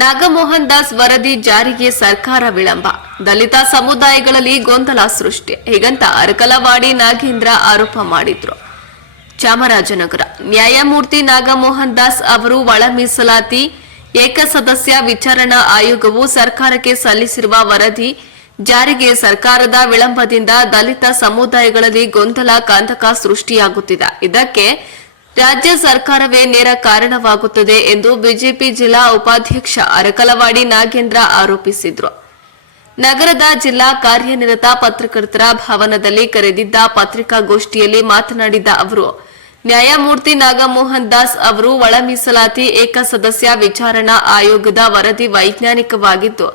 ನಾಗಮೋಹನ್ ದಾಸ್ ವರದಿ ಜಾರಿಗೆ ಸರ್ಕಾರ ವಿಳಂಬ, ದಲಿತ ಸಮುದಾಯಗಳಲ್ಲಿ ಗೊಂದಲ ಸೃಷ್ಟಿ ಹೀಗಂತ ಅರಕಲವಾಡಿ ನಾಗೇಂದ್ರ ಆರೋಪ ಮಾಡಿದ್ರು. ಚಾಮರಾಜನಗರ ನ್ಯಾಯಮೂರ್ತಿ ನಾಗಮೋಹನ್ ದಾಸ್ ಅವರು ಒಳ ಮೀಸಲಾತಿ ಏಕಸದಸ್ಯ ವಿಚಾರಣಾ ಆಯೋಗವು ಸರ್ಕಾರಕ್ಕೆ ಸಲ್ಲಿಸಿರುವ ವರದಿ ಜಾರಿಗೆ ಸರ್ಕಾರದ ವಿಳಂಬದಿಂದ ದಲಿತ ಸಮುದಾಯಗಳಲ್ಲಿ ಗೊಂದಲ ಕಂದಕ ಸೃಷ್ಟಿಯಾಗುತ್ತಿದೆ. ಇದಕ್ಕೆ ರಾಜ್ಯ ಸರ್ಕಾರವೇ ನೇರ ಕಾರಣವಾಗುತ್ತದೆ ಎಂದು ಬಿಜೆಪಿ ಜಿಲ್ಲಾ ಉಪಾಧ್ಯಕ್ಷ ಅರಕಲವಾಡಿ ನಾಗೇಂದ್ರ ಆರೋಪಿಸಿದರು. ನಗರದ ಜಿಲ್ಲಾ ಕಾರ್ಯನಿರತ ಪತ್ರಕರ್ತರ ಭವನದಲ್ಲಿ ಕರೆದಿದ್ದ ಪತ್ರಿಕಾಗೋಷ್ಠಿಯಲ್ಲಿ ಮಾತನಾಡಿದ ಅವರು, ನ್ಯಾಯಮೂರ್ತಿ ನಾಗಮೋಹನ್ ದಾಸ್ ಅವರು ಒಳ ಮೀಸಲಾತಿ ಏಕಸದಸ್ಯ ವಿಚಾರಣಾ ಆಯೋಗದ ವರದಿ ವೈಜ್ಞಾನಿಕವಾಗಿದ್ದು,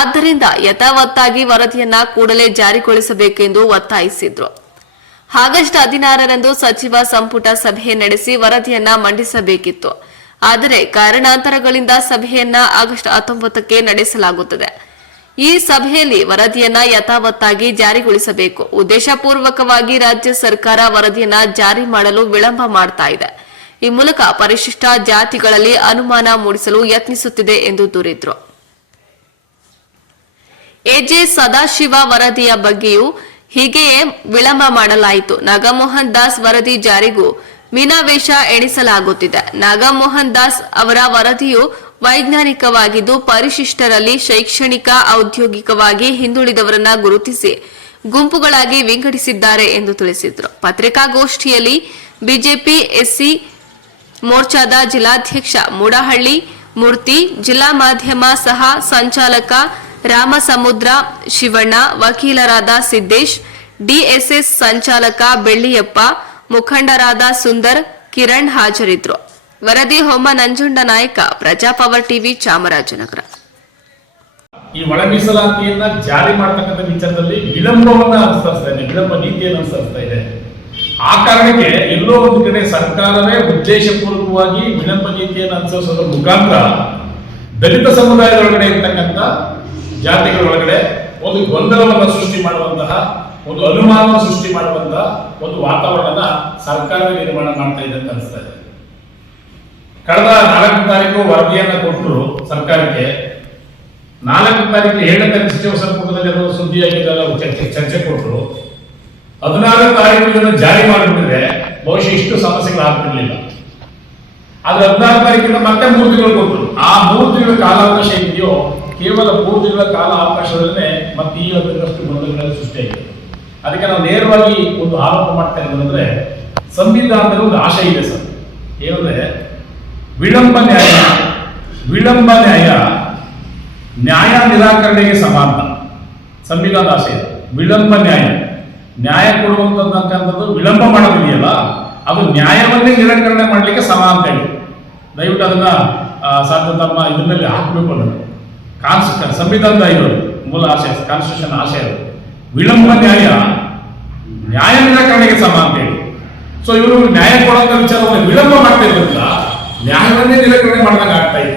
ಆದ್ದರಿಂದ ಯಥಾವತ್ತಾಗಿ ವರದಿಯನ್ನ ಕೂಡಲೇ ಜಾರಿಗೊಳಿಸಬೇಕೆಂದು ಒತ್ತಾಯಿಸಿದರು. ಆಗಸ್ಟ್ 16ರಂದು ಸಚಿವ ಸಂಪುಟ ಸಭೆ ನಡೆಸಿ ವರದಿಯನ್ನ ಮಂಡಿಸಬೇಕಿತ್ತು. ಆದರೆ ಕಾರಣಾಂತರಗಳಿಂದ ಸಭೆಯನ್ನ ಆಗಸ್ಟ್ 19ಕ್ಕೆ ನಡೆಸಲಾಗುತ್ತದೆ. ಈ ಸಭೆಯಲ್ಲಿ ವರದಿಯನ್ನ ಯಥಾವತ್ತಾಗಿ ಜಾರಿಗೊಳಿಸಬೇಕು. ಉದ್ದೇಶಪೂರ್ವಕವಾಗಿ ರಾಜ್ಯ ಸರ್ಕಾರ ವರದಿಯನ್ನ ಜಾರಿ ಮಾಡಲು ವಿಳಂಬ ಮಾಡ್ತಾ ಇದೆ. ಈ ಮೂಲಕ ಪರಿಶಿಷ್ಟ ಜಾತಿಗಳಲ್ಲಿ ಅನುಮಾನ ಮೂಡಿಸಲು ಯತ್ನಿಸುತ್ತಿದೆ ಎಂದು ದೂರಿದ್ರು. ಎಜೆ ಸದಾಶಿವ ವರದಿಯ ಬಗ್ಗೆಯೂ ಹೀಗೆಯೇ ವಿಳಂಬ ಮಾಡಲಾಯಿತು. ನಾಗಮೋಹನ್ ದಾಸ್ ವರದಿ ಜಾರಿಗೂ ಮೀನಾವೇಶ ಎಣಿಸಲಾಗುತ್ತಿದೆ. ನಾಗಮೋಹನ್ ದಾಸ್ ಅವರ ವರದಿಯು ವೈಜ್ಞಾನಿಕವಾಗಿದ್ದು, ಪರಿಶಿಷ್ಟರಲ್ಲಿ ಶೈಕ್ಷಣಿಕ, ಔದ್ಯೋಗಿಕವಾಗಿ ಹಿಂದುಳಿದವರನ್ನ ಗುರುತಿಸಿ ಗುಂಪುಗಳಾಗಿ ವಿಂಗಡಿಸಿದ್ದಾರೆ ಎಂದು ತಿಳಿಸಿದರು. ಪತ್ರಿಕಾಗೋಷ್ಠಿಯಲ್ಲಿ ಬಿಜೆಪಿ ಎಸ್ಸಿ ಮೋರ್ಚಾದ ಜಿಲ್ಲಾಧ್ಯಕ್ಷ ಮೂಡಹಳ್ಳಿ ಮೂರ್ತಿ, ಜಿಲ್ಲಾ ಮಾಧ್ಯಮ ಸಹ ಸಂಚಾಲಕ ರಾಮಸಮುದ್ರ ಶಿವಣ್ಣ, ವಕೀಲರಾದ ಸಿದ್ದೇಶ್, ಡಿಎಸ್ಎಸ್ ಸಂಚಾಲಕ ಬೆಳ್ಳಿಯಪ್ಪ, ಮುಖಂಡರಾದ ಸುಂದರ್, ಕಿರಣ್ ಹಾಜರಿದ್ದರು. ವರದಿ ಹೊಮ್ಮ ನಂಜುಂಡ ನಾಯಕ, ಪ್ರಜಾಪವರ್ ಟಿವಿ, ಚಾಮರಾಜನಗರ. ಈ ಒಳ ಮೀಸಲಾತಿಯನ್ನ ಜಾರಿ ಮಾಡತಕ್ಕಂಥ ವಿಚಾರದಲ್ಲಿ ವಿಳಂಬವನ್ನ ಅನುಸರಿಸ್ತಾ ಇದೆ, ವಿಳಂಬ ನೀತಿಯನ್ನು ಅನುಸರಿಸ್ತಾ ಇದೆ. ಆ ಕಾರಣಕ್ಕೆ ಎಲ್ಲೋ ಒಂದು ಕಡೆ ಸರ್ಕಾರವೇ ಉದ್ದೇಶಪೂರ್ವಕವಾಗಿ ವಿಳಂಬ ನೀತಿಯನ್ನು ಅನುಸರಿಸೋದ್ರ ಮುಖಾಂತರ ದಲಿತ ಸಮುದಾಯದೊಳಗಡೆ ಇರ್ತಕ್ಕಂಥ ಜಾತಿಗಳ ಒಳಗಡೆ ಒಂದು ಗೊಂದಲವನ್ನು ಸೃಷ್ಟಿ ಮಾಡುವಂತಹ, ಒಂದು ಅನುಮಾನವನ್ನು ಸೃಷ್ಟಿ ಮಾಡುವಂತಹ ಒಂದು ವಾತಾವರಣ ಸರ್ಕಾರವೇ ನಿರ್ಮಾಣ ಮಾಡ್ತಾ ಇದೆ ಅಂತ ಅನಿಸ್ತಾ ಇದೆ. ಕಳೆದ 4ನೇ ತಾರೀಕು ವರದಿಯನ್ನ ಕೊಟ್ಟರು ಸರ್ಕಾರಕ್ಕೆ. 4ನೇ ತಾರೀಕು 7ನೇ ತಾರೀಕು ಸಚಿವ ಸಂಪುಟದಲ್ಲಿ ಅದು ಸುದ್ದಿಯಾಗಿದ್ದಲ್ಲ, ಚರ್ಚೆ ಕೊಟ್ಟರು. 16ನೇ ತಾರೀಕು ಇದನ್ನು ಜಾರಿ ಮಾಡಿಬಿಟ್ಟಿದ್ರೆ ಬಹುಶಃ ಇಷ್ಟು ಸಮಸ್ಯೆಗಳಾಗ್ತಿರ್ಲಿಲ್ಲ. ಆದ್ರೆ 16ನೇ ತಾರೀಕಿಂದ ಮತ್ತೆ 3 ತಿಂಗಳು ಕೊಟ್ಟರು. ಆ 3 ತಿಂಗಳ ಕಾಲಾವಕಾಶ ಇದೆಯೋ, ಕೇವಲ 3 ತಿಂಗಳ ಕಾಲ ಅವಕಾಶದಲ್ಲೇ ಮತ್ತೆ ಈ ಅದರಷ್ಟು ಗೊಂದಲಗಳು ಸೃಷ್ಟಿಯಾಗಿದೆ. ಅದಕ್ಕೆ ನಾವು ನೇರವಾಗಿ ಒಂದು ಆರೋಪ ಮಾಡ್ತಾ ಇರೋದಂದ್ರೆ, ಸಂವಿಧಾನದಲ್ಲಿ ಒಂದು ಆಶಯ ಇದೆ ಸರ್. ಏನಂದ್ರೆ ವಿಳಂಬ ನ್ಯಾಯ ನ್ಯಾಯ ನಿರಾಕರಣೆಗೆ ಸಮಾನ. ಸಂವಿಧಾನದ ಆಶಯ ವಿಳಂಬ ನ್ಯಾಯ ಕೊಡುವಂತದ್ದು ವಿಳಂಬ ಮಾಡೋದಿದೆಯಲ್ಲ, ಅದು ನ್ಯಾಯವನ್ನೇ ನಿರಾಕರಣೆ ಮಾಡಲಿಕ್ಕೆ ಸಮ ಅಂತ ಹೇಳಿ ದಯವಿಟ್ಟು ಅದನ್ನ ಸಾಧ್ಯ ತಮ್ಮ ಇದರಲ್ಲಿ ಹಾಕಬೇಕು. ಅದನ್ನು ಸಂವಿಧಾನದ ಇರೋದು ಮೂಲ ಆಶಯ, ಕಾನ್ಸ್ಟಿಟ್ಯೂಷನ್ ಆಶಯ ವಿಳಂಬ ನ್ಯಾಯ ನಿರಾಕರಣೆಗೆ ಸಮ ಅಂತ ಹೇಳಿ. ಸೊ ಇವರು ನ್ಯಾಯ ಕೊಡುವಂತ ವಿಚಾರವನ್ನು ವಿಳಂಬ ಮಾಡ್ತಾ ಇರೋದ್ರಿಂದ ನ್ಯಾಯವನ್ನೇ ನಿರಾಕರಣೆ ಮಾಡಿದಾಗ ಆಗ್ತಾ ಇದೆ.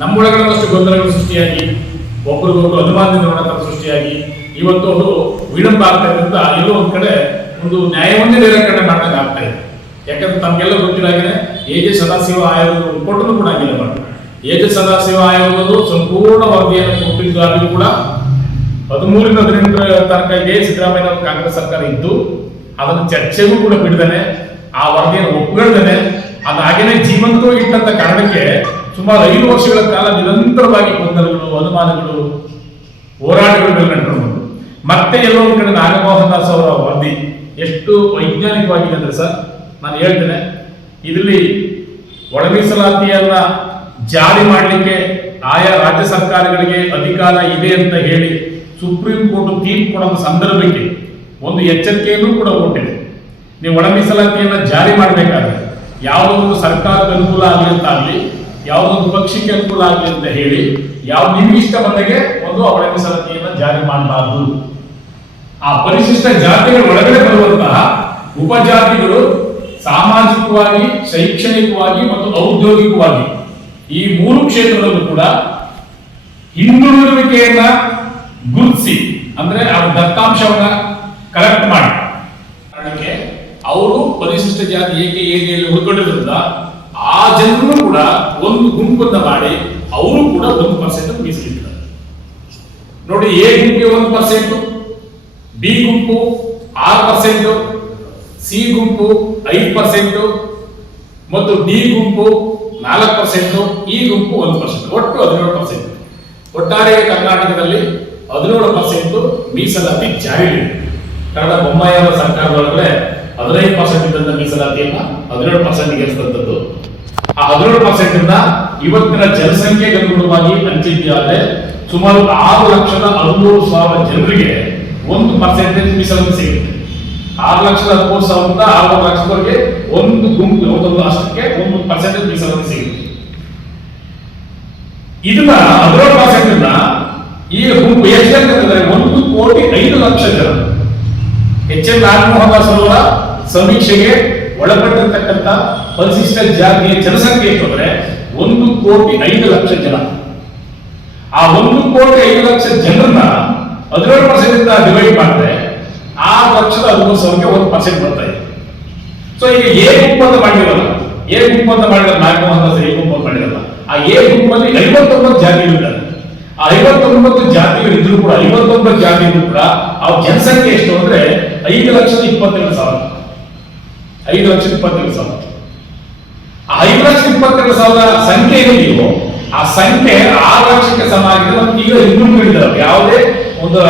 ನಮ್ಮೊಳಗಡೆ ಅಷ್ಟು ಗೊಂದಲಗಳು ಸೃಷ್ಟಿಯಾಗಿ, ಒಬ್ಬರಿಗೊಬ್ಬರು ಅನುಮಾನದಿಂದ ನೋಡೋಂಥ ಸೃಷ್ಟಿಯಾಗಿ ಇವತ್ತು ಅವರು ವಿಳಂಬ ಆಗ್ತಾ ಇರೋದ್ರಿಂದ ಎಲ್ಲೋ ಒಂದ್ ಕಡೆ ಒಂದು ನ್ಯಾಯವನ್ನೇ ನಿರಾಕರಣೆ ಮಾಡಿದಾಗ ಆಗ್ತಾ ಇದೆ. ಯಾಕಂದ್ರೆ ತಮ್ಗೆಲ್ಲ ಗೊತ್ತಿರಾಗಿದೆ, ಎಜೆ ಸದಾಶಿವ ಆಯೋಗದ ರಿಪೋರ್ಟನ್ನು ಕೂಡ ಆಗಿಲ್ಲ ಮಾಡಿ. ಎಜೆ ಸದಾಶಿವ ಆಯೋಗವು ಸಂಪೂರ್ಣ ವರದಿಯನ್ನು ಕೊಟ್ಟಿದ್ದಾಗಲೂ ಕೂಡ 13ರಿಂದ 18 ತನಕ ಸಿದ್ದರಾಮಯ್ಯ ಕಾಂಗ್ರೆಸ್ ಸರ್ಕಾರ ಇದ್ದು ಅದನ್ನು ಚರ್ಚೆಗೂ ಕೂಡ ಬಿಡದೇನೆ, ಆ ವರದಿಯನ್ನು ಒಪ್ಪಿಕೊಳ್ಳದೇನೆ, ಅದು ಹಾಗೇನೆ ಜೀವಂತವಾಗಿ ಇಟ್ಟಂತ ಕಾರಣಕ್ಕೆ ಸುಮಾರು 5 ವರ್ಷಗಳ ಕಾಲ ನಿರಂತರವಾಗಿ ಗೊಂದಲಗಳು, ಅನುಮಾನಗಳು, ಹೋರಾಟಗಳು ನಡೆಕೊಂಡು ಮತ್ತೆ ಎಲ್ಲೋ ಒಂದು ಕಡೆ ನಾಗಮೋಹನ್ ದಾಸ್ ಅವರ ವರದಿ ಎಷ್ಟು ವೈಜ್ಞಾನಿಕವಾಗಿದೆ ಅಂದ್ರೆ ಸರ್, ನಾನು ಹೇಳ್ತೇನೆ, ಇದರಲ್ಲಿ ಒಳ ಮೀಸಲಾತಿಯನ್ನ ಜಾರಿ ಮಾಡಲಿಕ್ಕೆ ಆಯಾ ರಾಜ್ಯ ಸರ್ಕಾರಗಳಿಗೆ ಅಧಿಕಾರ ಇದೆ ಅಂತ ಹೇಳಿ ಸುಪ್ರೀಂ ಕೋರ್ಟ್ ತೀರ್ಪು ಕೊಡುವ ಸಂದರ್ಭಕ್ಕೆ ಒಂದು ಎಚ್ಚರಿಕೆಯನ್ನು ಕೂಡ ಕೊಟ್ಟಿದೆ. ನೀವು ಒಳ ಮೀಸಲಾತಿಯನ್ನ ಜಾರಿ ಮಾಡಬೇಕಾದ್ರೆ ಯಾವುದೋ ಒಂದು ಸರ್ಕಾರದ ಅನುಕೂಲ ಆಗಲಿ ಅಂತ ಆಗಲಿ, ಯಾವುದೋ ಒಂದು ಪಕ್ಷಕ್ಕೆ ಅನುಕೂಲ ಆಗಲಿ ಅಂತ ಹೇಳಿ ನಿಮ್ಗೆ ಇಷ್ಟ ಬಂದಾಗೆ ಒಂದು ಒಳ ಮೀಸಲಾತಿಯನ್ನ ಜಾರಿ ಮಾಡಬಾರದು. ಆ ಪರಿಶಿಷ್ಟ ಜಾತಿಗಳ ಒಳಗಡೆ ಬರುವಂತಹ ಉಪಜಾತಿಗಳು ಸಾಮಾಜಿಕವಾಗಿ, ಶೈಕ್ಷಣಿಕವಾಗಿ ಮತ್ತು ಔದ್ಯೋಗಿಕವಾಗಿ ಈ 3 ಕ್ಷೇತ್ರದಲ್ಲೂ ಕೂಡ ಹಿಂದುಳಿಯುವಿಕೆಯನ್ನ ಗುರುತಿಸಿ, ಅಂದ್ರೆ ಆ ದತ್ತಾಂಶವನ್ನ ಕಲೆಕ್ಟ್ ಮಾಡಿ ಅವರು ಪರಿಶಿಷ್ಟ ಜಾತಿ ಏರಿಯಲ್ಲಿ ಉಳ್ಕೊಂಡಿರೋದ್ರಿಂದ ಆ ಜನರು ಕೂಡ ಒಂದು ಗುಂಪನ್ನ ಮಾಡಿ ಅವರು ಕೂಡ 1% ಮೀಸಲಿಟ್ಟಿದ್ದಾರೆ. ನೋಡಿ, ಎ ಗುಂಪಿಗೆ 1%, ಬಿ ಗುಂಪು 6%, ಸಿ ಗುಂಪು 5% ಮತ್ತು ಡಿ ಗುಂಪು 4%, ಈ ಗುಂಪು 1%, ಒಟ್ಟು 17%. ಒಟ್ಟಾರೆ ಕರ್ನಾಟಕದಲ್ಲಿ 17% ಮೀಸಲಾತಿ ಜಾರಿಯಲ್ಲಿದೆ. ಕಳೆದ ಬೊಮ್ಮಾಯಿ ಅವರ ಸರ್ಕಾರದೊಳಗಡೆ 15% ಇದ್ದಂತ ಮೀಸಲಾತಿಯನ್ನ 17% ಗೆಲ್ಲಿಸಿದಂಥದ್ದು. ಆ 17% ಇಂದ ಇವತ್ತಿನ ಜನಸಂಖ್ಯೆಗೆ ಅನುಗುಣವಾಗಿ ಹಂಚಿಕೆಯಾದರೆ ಸುಮಾರು 6,13,000 ಜನರಿಗೆ 1% ಮೀಸಲಾತಿ ಸಿಗುತ್ತೆ. 6,13,000 6,00,000ವರೆಗೆ ಒಂದು ಗುಂಪು ಒಂದು ಅಷ್ಟಕ್ಕೆ 1% ಮೀಸಲಾತಿ ಸಿಗುತ್ತೆ. ಇದನ್ನ 17% ಈ ಗುಂಪು ಎಷ್ಟಂತಂದ್ರೆ 1,05,00,000 ಜನ. ಎಚ್.ಎಂ. ನಾಗಮೋಹನ್ ದಾಸ್ ಅವರ ಸಮೀಕ್ಷೆಗೆ ಒಳಪಟ್ಟಿರ್ತಕ್ಕಂಥ ಪರಿಶಿಷ್ಟ ಜಾತಿಯ ಜನಸಂಖ್ಯೆ ಅಂತಂದ್ರೆ 1,05,00,000 ಜನ. ಆ 1,05,00,000 ಜನರನ್ನ 17% ಇಂದ ಡಿವೈಡ್ ಮಾಡಿದ್ರೆ 6,60,000ಗೆ 1% ಬರ್ತಾ ಇದೆ. ಸೊ ಈಗ ಎ ಗುಂಪು ಅಂತ ಮಾಡಿರಲ್ಲ, ನಾಗಮೋಹನ್ ದಾಸ್ ಎ ಗುಂಪು ಅಂತ ಮಾಡಿರಲ್ಲ. ಆ ಎ ಗುಂಪಲ್ಲಿ 59 ಜಾತಿಗಳಿದ್ದಾರೆ. ಆ 59 ಜಾತಿಗಳಿದ್ರು ಕೂಡ 59 ಜಾತಿ ಇದ್ರು ಕೂಡ ಅವ್ರ ಜನಸಂಖ್ಯೆ ಎಷ್ಟು ಅಂದ್ರೆ 5,22,000. 5,22,000. ಆ 5,22,000 ಸಂಖ್ಯೆ ಏನಿದೆಯೋ ಆ ಸಂಖ್ಯೆ 6,00,000ಕ್ಕೆ ಸಮ ಆಗಿದೆ. ಮತ್ತು ಈಗ ಇನ್ನೂ ಹೇಳಿದ್ದಾರೆ ಯಾವುದೇ ಒಂದು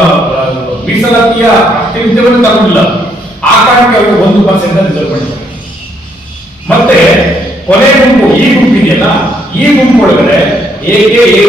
ಮೀಸಲಾತಿಯ ಅತ್ಯಂತವನ್ನು ತಗೊಂಡಿಲ್ಲ. ಆ ಕಾರಣಕ್ಕೆ ಅವರು 1% ರಿಸರ್ವ್ ಮಾಡಿದ್ದಾರೆ. ಮತ್ತೆ ಕೊನೆ ಗುಂಪು ಈ ಗುಂಪು ಇದೆಯಲ್ಲ, ಈ ಗುಂಪು ಒಳಗಡೆ ಎ ಕೆ ಎ